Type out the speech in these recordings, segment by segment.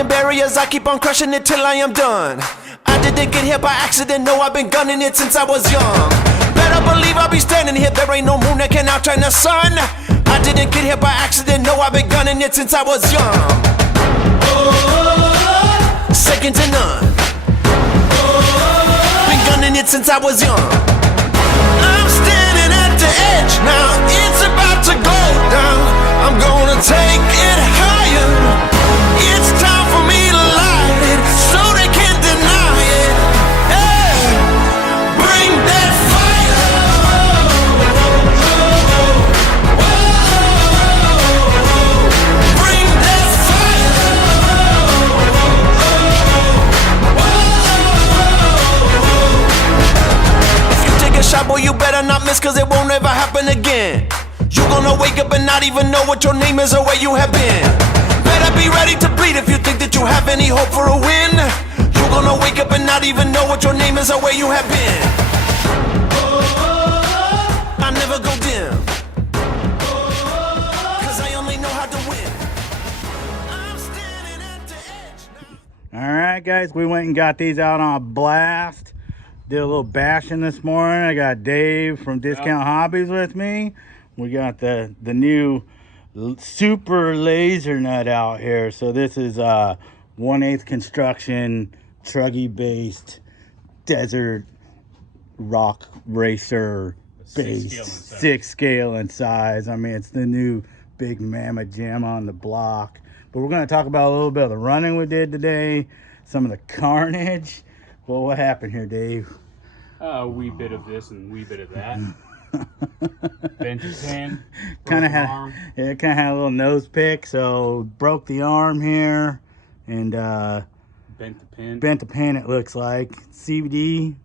breaking barriers, I keep on crushing it till I am done. I didn't get here by accident, no, I've been gunning it since I was young. Better believe I'll be standing here, there ain't no moon that can outshine the sun. I didn't get here by accident, no, I've been gunning it since I was young. Oh, second to none. Oh, been gunning it since I was young. I'm standing at the edge now, it's about to go down. I'm gonna take it higher. It's time for me to light it, so they can't deny it. Hey, bring that fire. Bring that fire. If you take a shot, boy, you better not miss, cause it won't ever happen again. You gonna wake up and not even know what your name is or where you have been. Better be ready to bleed if you think that you have any hope for a win. You gonna wake up and not even know what your name is or where you have been. Oh, I never go dim. Oh, cause I only know how to win. I'm standing at the edge. All right, guys, we went and got these out on a blast. Did a little bashing this morning. I got Dave from Discount Hobbies with me. We got the new super Lasernut out here. So this is 1/8 construction, truggy based desert rock racer base, 6 scale in size. I mean, it's the new big mammoth gem on the block. But we're going to talk about a little bit of the running we did today, some of the carnage. Well, what happened here, Dave? A wee bit of this and a wee bit of that. Bent his hand. Kind of had, yeah, kind of had a little nose pick, so broke the arm here, and bent the pin. Bent the pin. It looks like CBD.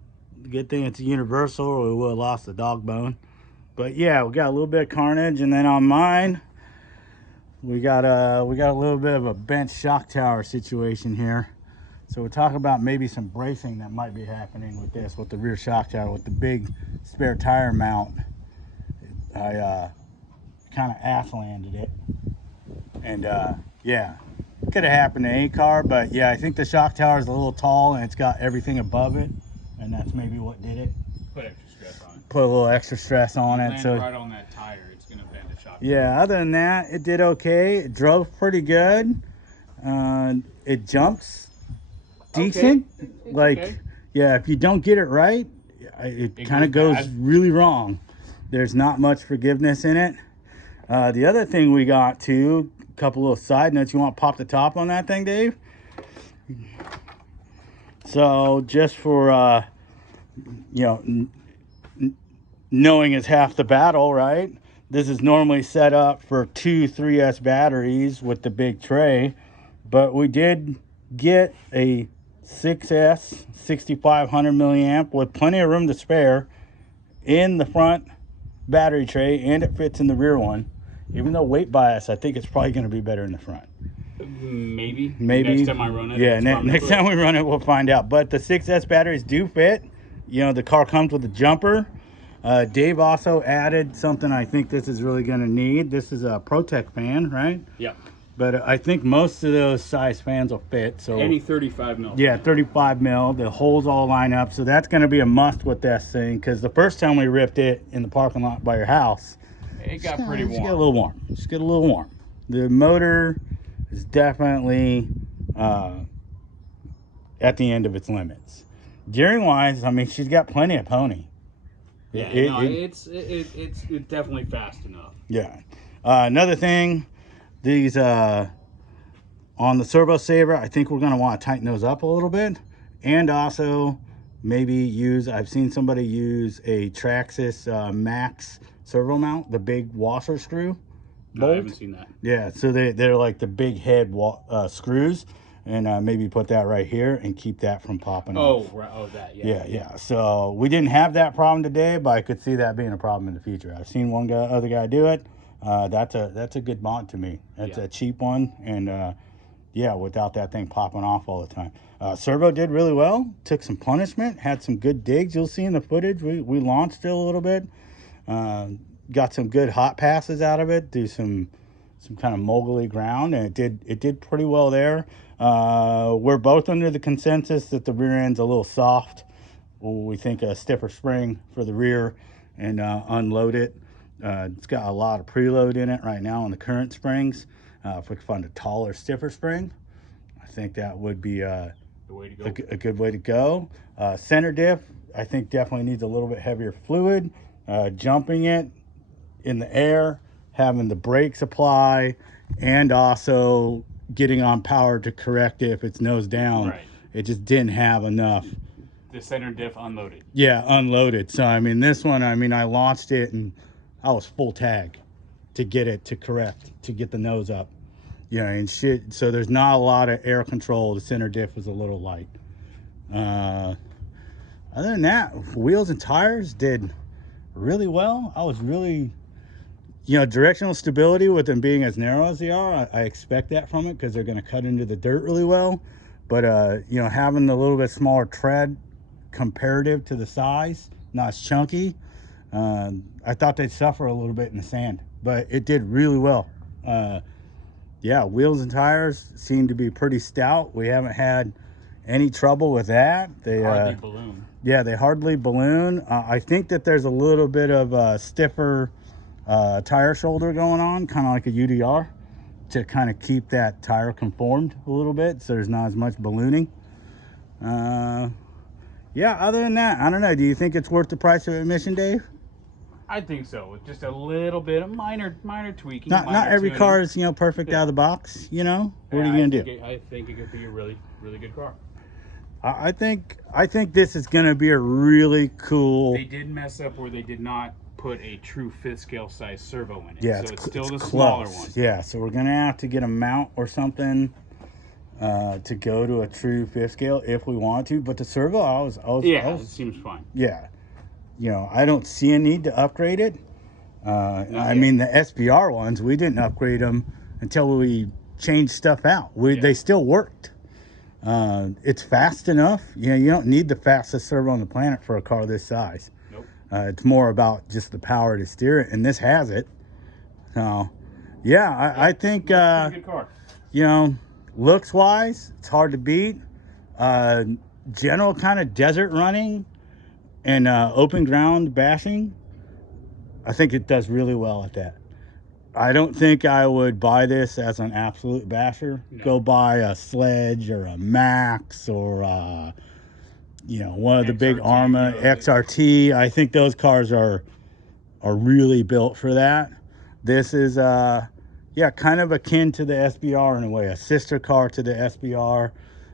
Good thing it's a universal, or we would have lost the dog bone. But yeah, we got a little bit of carnage, and then on mine, we got a little bit of a bent shock tower situation here. So we're talking about maybe some bracing that might be happening with this, with the rear shock tower, with the big spare tire mount. I kind of ass landed it, and yeah, could have happened to any car, but yeah, I think the shock tower is a little tall and it's got everything above it, and that's maybe what did it. Put extra stress on it. Put a little extra stress on it. So right on that tire, it's gonna bend the shock tower. Yeah, other than that, it did okay. It drove pretty good. It jumps decent. Okay. Like, okay. Yeah, if you don't get it right, it kind of goes really wrong. There's not much forgiveness in it. The other thing we got too, a couple little side notes. You want to pop the top on that thing, Dave? So just for knowing is half the battle, right? This is normally set up for 2 3S batteries with the big tray, but we did get a 6S 6500 milliamp with plenty of room to spare in the front battery tray, and it fits in the rear one. Even though weight bias, I think it's probably going to be better in the front. Maybe next time I run it. Yeah, next time we run it, we'll find out. But the 6S batteries do fit. You know, the car comes with a jumper. Dave also added something I think this is really going to need. This is a Protect fan, right? Yeah. But I think most of those size fans will fit. So any 35 mil. Yeah, 35 mil. The holes all line up. So that's going to be a must with this thing. Because the first time we ripped it in the parking lot by your house, it got pretty warm. Just get a little warm. Just get a little warm. The motor is definitely at the end of its limits. Gearing wise, I mean, she's got plenty of pony. Yeah, it's definitely fast enough. Yeah. Another thing. These on the Servo Saver, I think we're going to want to tighten those up a little bit, and also maybe use, I've seen somebody use a Traxxas Max servo mount, the big washer screw bolt. I haven't seen that. Yeah, so they're like the big head screws, and maybe put that right here and keep that from popping off. Right. Oh, that. Yeah. So we didn't have that problem today, but I could see that being a problem in the future. I've seen other guy do it. That's a good mod to me. That's a cheap one, and yeah, without that thing popping off all the time. Servo did really well. Took some punishment. Had some good digs. You'll see in the footage. We launched it a little bit. Got some good hot passes out of it. Do some kind of mogully ground, and it did pretty well there. We're both under the consensus that the rear end's a little soft. We think a stiffer spring for the rear and unload it. It's got a lot of preload in it right now on the current springs. If we could find a taller, stiffer spring, I think that would be The way to go. a good way to go. Center diff, I think definitely needs a little bit heavier fluid. Jumping it in the air, having the brakes apply, and also getting on power to correct it if it's nose down. Right. It just didn't have enough. The center diff unloaded. Yeah, unloaded. So, I mean, this one, I mean, I launched it and I was full tag to get it to correct, to get the nose up. You know, and shit. So there's not a lot of air control. The center diff is a little light. Other than that, wheels and tires did really well. I was really, you know, directional stability with them being as narrow as they are, I expect that from it because they're going to cut into the dirt really well. But, you know, having a little bit smaller tread comparative to the size, not as chunky, I thought they'd suffer a little bit in the sand, but it did really well. Yeah, wheels and tires seem to be pretty stout. We haven't had any trouble with that. They Hardly balloon. yeah, they hardly balloon. I think that there's a little bit of a stiffer tire shoulder going on, kind of like a UDR, to kind of keep that tire conformed a little bit, so there's not as much ballooning. Yeah, other than that, I don't know. Do you think it's worth the price of admission, Dave? I think so. With just a little bit of minor tweaking. Not minor every tuning. car is, you know, perfect Yeah. out of the box. You know, what are Yeah, you gonna do? I think it could be a really good car. I think this is gonna be a really cool. They did mess up where they did not put a true fifth scale size servo in it. Yeah, so it's still the close. smaller one. Yeah, so we're gonna have to get a mount or something to go to a true fifth scale if we want to. But the servo, It seems fine. yeah, you know, I don't see a need to upgrade it. I yet. mean, the SBR ones, we didn't upgrade them until we changed stuff out. They still worked. It's fast enough. You know, you don't need the fastest servo on the planet for a car this size. Nope. It's more about just the power to steer it, and this has it. So, yeah, I think, Pretty good car. you know, looks wise, it's hard to beat. General kind of desert running and open ground bashing, I think it does really well at that. I don't think I would buy this as an absolute basher. No. Go buy a Sledge or a Max or you know, one of the big XRT, Arma you know, XRT. I think those cars are really built for that. This is yeah, kind of akin to the SBR in a way, a sister car to the SBR,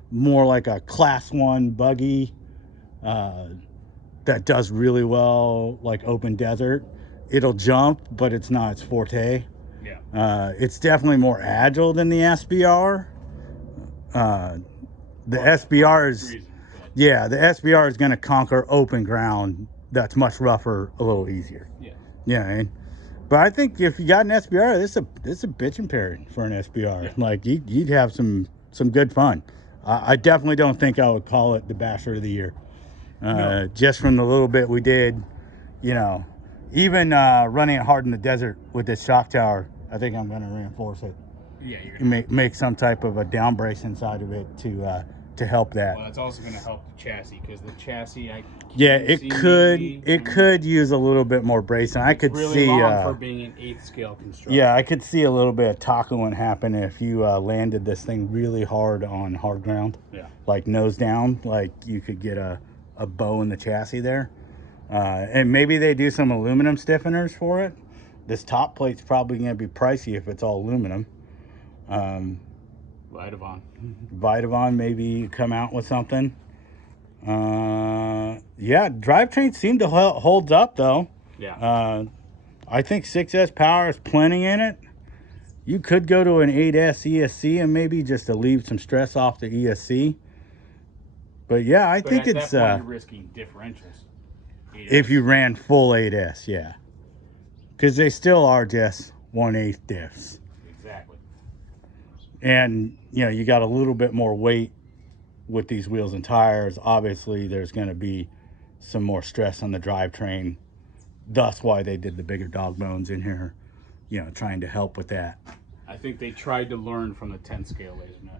more like a class 1 buggy that does really well like open desert. It'll jump, but it's not its forte. Yeah. It's definitely more agile than the SBR. The SBR is, yeah, the SBR is going to conquer open ground that's much rougher, a little easier. Yeah. Yeah, but I think if you got an SBR, this is a bitchin' pairing for an SBR. Yeah. Like you'd have some good fun. I definitely don't think I would call it the basher of the year. No. Just from the little bit we did, you know. Even running it hard in the desert with this shock tower, I think I'm going to reinforce it. Yeah, you're And gonna. make some type of a down brace inside of it to help that. Well, it's also going to help the chassis because the chassis, Yeah, it could use a little bit more bracing. I could really see. long for being an 8th scale construction. Yeah, I could see a little bit of tacoing happen if you landed this thing really hard on hard ground. Yeah. Like nose down, like you could get a bow in the chassis there. And maybe they do some aluminum stiffeners for it. This top plate's probably going to be pricey if it's all aluminum. Vitavon. Vitavon maybe come out with something. Yeah, drivetrain seemed to hold up though. Yeah. I think 6S power is plenty in it. You could go to an 8S ESC and maybe just to leave some stress off the ESC. But yeah, I think at it's that point, you're risking differentials. 8S. if you ran full 8S, yeah. Because they still are just 1/8 diffs. Exactly. And, you know, you got a little bit more weight with these wheels and tires. Obviously, there's going to be some more stress on the drivetrain. That's why they did the bigger dog bones in here, you know, trying to help with that. I think they tried to learn from the 10 scale Lasernut.